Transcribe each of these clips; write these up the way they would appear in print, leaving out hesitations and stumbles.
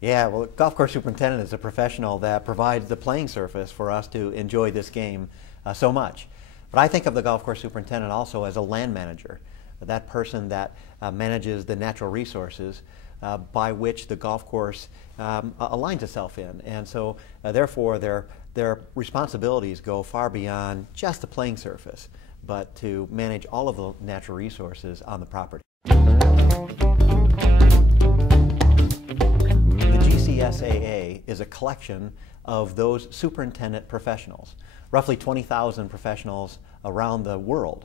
Yeah, well, golf course superintendent is a professional that provides the playing surface for us to enjoy this game so much. But I think of the golf course superintendent also as a land manager, that person that manages the natural resources by which the golf course aligns itself in. And so, therefore, their responsibilities go far beyond just the playing surface, but to manage all of the natural resources on the property. GCSAA is a collection of those superintendent professionals, roughly 20,000 professionals around the world,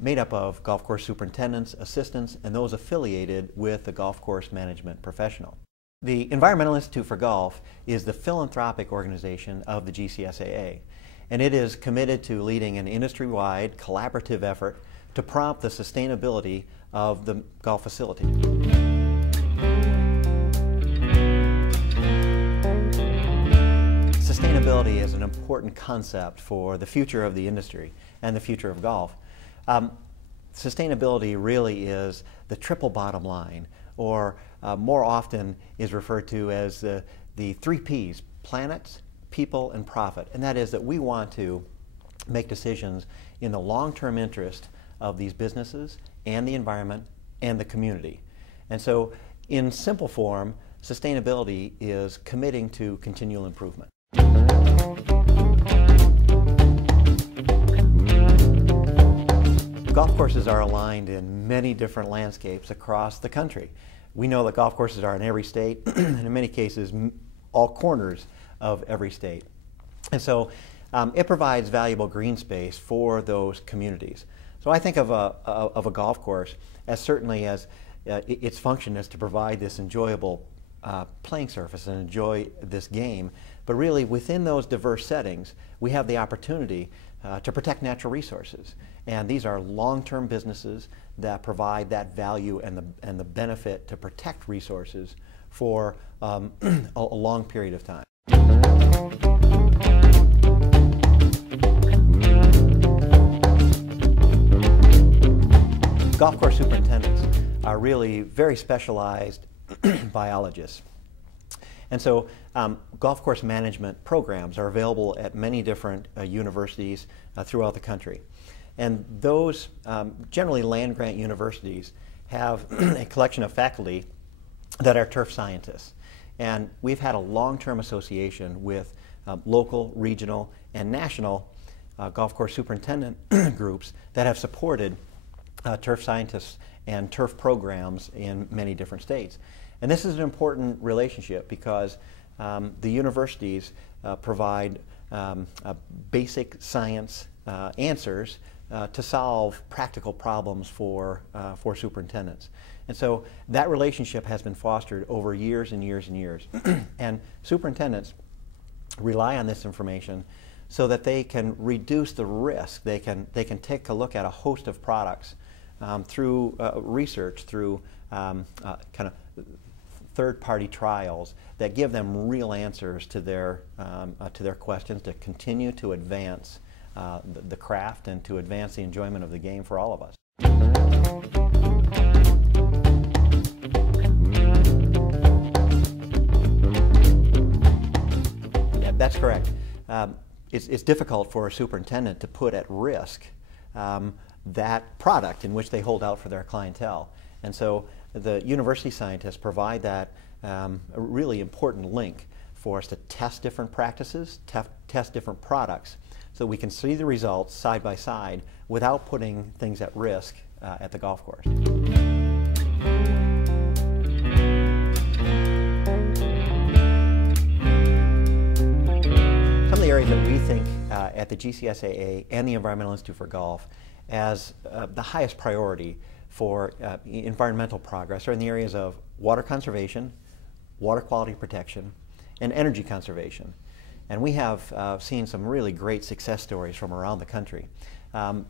made up of golf course superintendents, assistants, and those affiliated with the golf course management professional. The Environmental Institute for Golf is the philanthropic organization of the GCSAA, and it is committed to leading an industry-wide collaborative effort to prompt the sustainability of the golf facility. Sustainability is an important concept for the future of the industry and the future of golf. Sustainability really is the triple bottom line, or more often is referred to as the 3 Ps: planet, people, and profit. And that is that we want to make decisions in the long-term interest of these businesses and the environment and the community. And so, in simple form, sustainability is committing to continual improvement. Golf courses are aligned in many different landscapes across the country. We know that golf courses are in every state, and in many cases, all corners of every state. And so it provides valuable green space for those communities. So I think of a golf course as certainly as its function is to provide this enjoyable playing surface and enjoy this game. But really, within those diverse settings, we have the opportunity to protect natural resources. And these are long-term businesses that provide that value and the benefit to protect resources for a long period of time. Golf course superintendents are really very specialized biologists. And so golf course management programs are available at many different universities throughout the country. And those generally land-grant universities have a collection of faculty that are turf scientists. And we've had a long-term association with local, regional, and national golf course superintendent groups that have supported turf scientists and turf programs in many different states. And this is an important relationship because the universities provide basic science answers to solve practical problems for superintendents. And so that relationship has been fostered over years and years and years. And superintendents rely on this information so that they can reduce the risk. They can take a look at a host of products through research, through kind of third-party trials that give them real answers to their questions, to continue to advance the craft and to advance the enjoyment of the game for all of us. Yeah, that's correct. It's difficult for a superintendent to put at risk that product in which they hold out for their clientele. And so the university scientists provide that a really important link for us to test different practices, test different products, so we can see the results side by side without putting things at risk at the golf course. Some of the areas that we think at the GCSAA and the Environmental Institute for Golf as the highest priority for environmental progress are in the areas of water conservation, water quality protection, and energy conservation. And we have seen some really great success stories from around the country.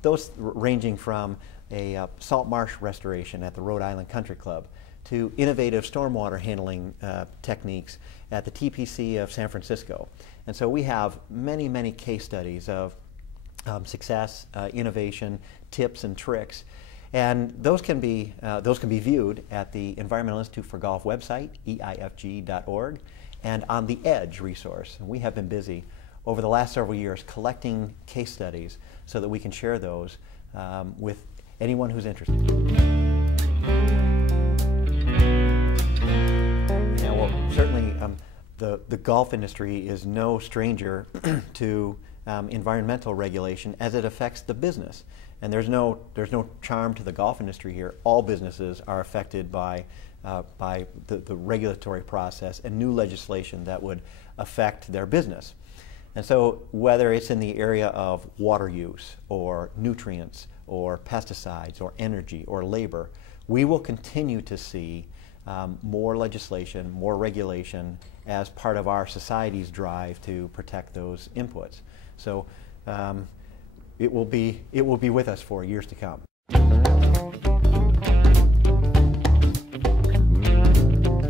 Those ranging from a salt marsh restoration at the Rhode Island Country Club to innovative stormwater handling techniques at the TPC of San Francisco. And so we have many, many case studies of success, innovation, tips and tricks. And those can be viewed at the Environmental Institute for Golf website, eifg.org, and on the EDGE resource. And we have been busy over the last several years collecting case studies so that we can share those with anyone who's interested. Yeah, well, certainly the golf industry is no stranger to environmental regulation as it affects the business. And there's no charm to the golf industry here. All businesses are affected by the regulatory process and new legislation that would affect their business. And so whether it's in the area of water use or nutrients or pesticides or energy or labor, we will continue to see more legislation, more regulation as part of our society's drive to protect those inputs. So it will be with us for years to come.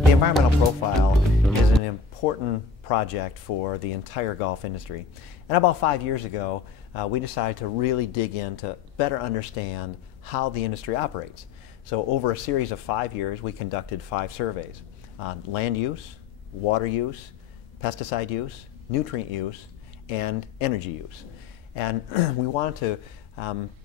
The environmental profile is an important project for the entire golf industry. And about 5 years ago, we decided to really dig in to better understand how the industry operates. So over a series of 5 years, we conducted 5 surveys on land use, water use, pesticide use, nutrient use, and energy use. And we wanted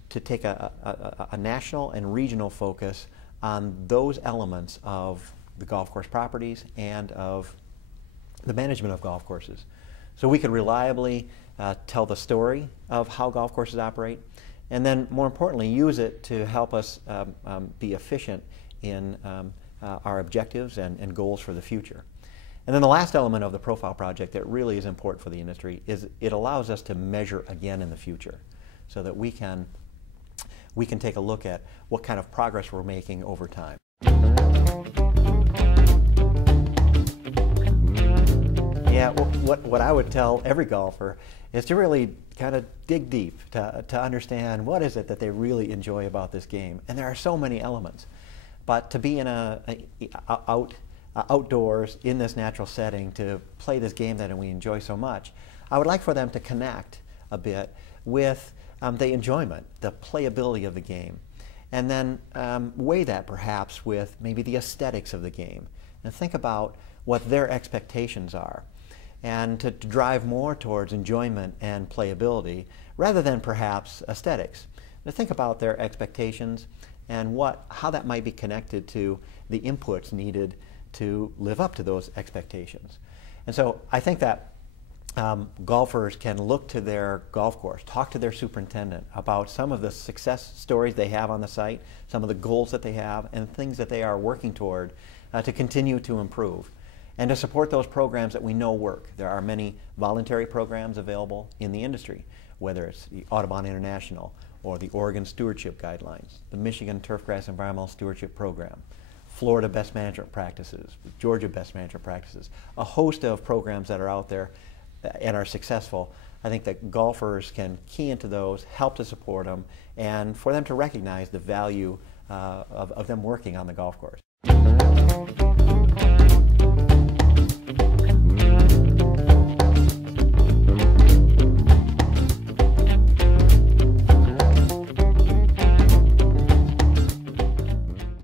to take a national and regional focus on those elements of the golf course properties and of the management of golf courses. So we could reliably tell the story of how golf courses operate, and then more importantly use it to help us be efficient in our objectives and goals for the future. And then the last element of the profile project that really is important for the industry is it allows us to measure again in the future so that we can take a look at what kind of progress we're making over time. Yeah, what I would tell every golfer is to really kind of dig deep to understand what is it that they really enjoy about this game. And there are so many elements. But to be in outdoors in this natural setting to play this game that we enjoy so much, I would like for them to connect a bit with the enjoyment, the playability of the game, and then weigh that perhaps with maybe the aesthetics of the game, and think about what their expectations are, and to drive more towards enjoyment and playability rather than perhaps aesthetics. To think about their expectations and how that might be connected to the inputs needed to live up to those expectations. And so I think that golfers can look to their golf course, talk to their superintendent about some of the success stories they have on the site, some of the goals that they have, and things that they are working toward to continue to improve, and to support those programs that we know work. There are many voluntary programs available in the industry, whether it's the Audubon International or the Oregon Stewardship Guidelines, the Michigan Turfgrass Environmental Stewardship Program, Florida Best Management Practices, Georgia Best Management Practices, a host of programs that are out there and are successful. I think that golfers can key into those, help to support them, and for them to recognize the value of them working on the golf course.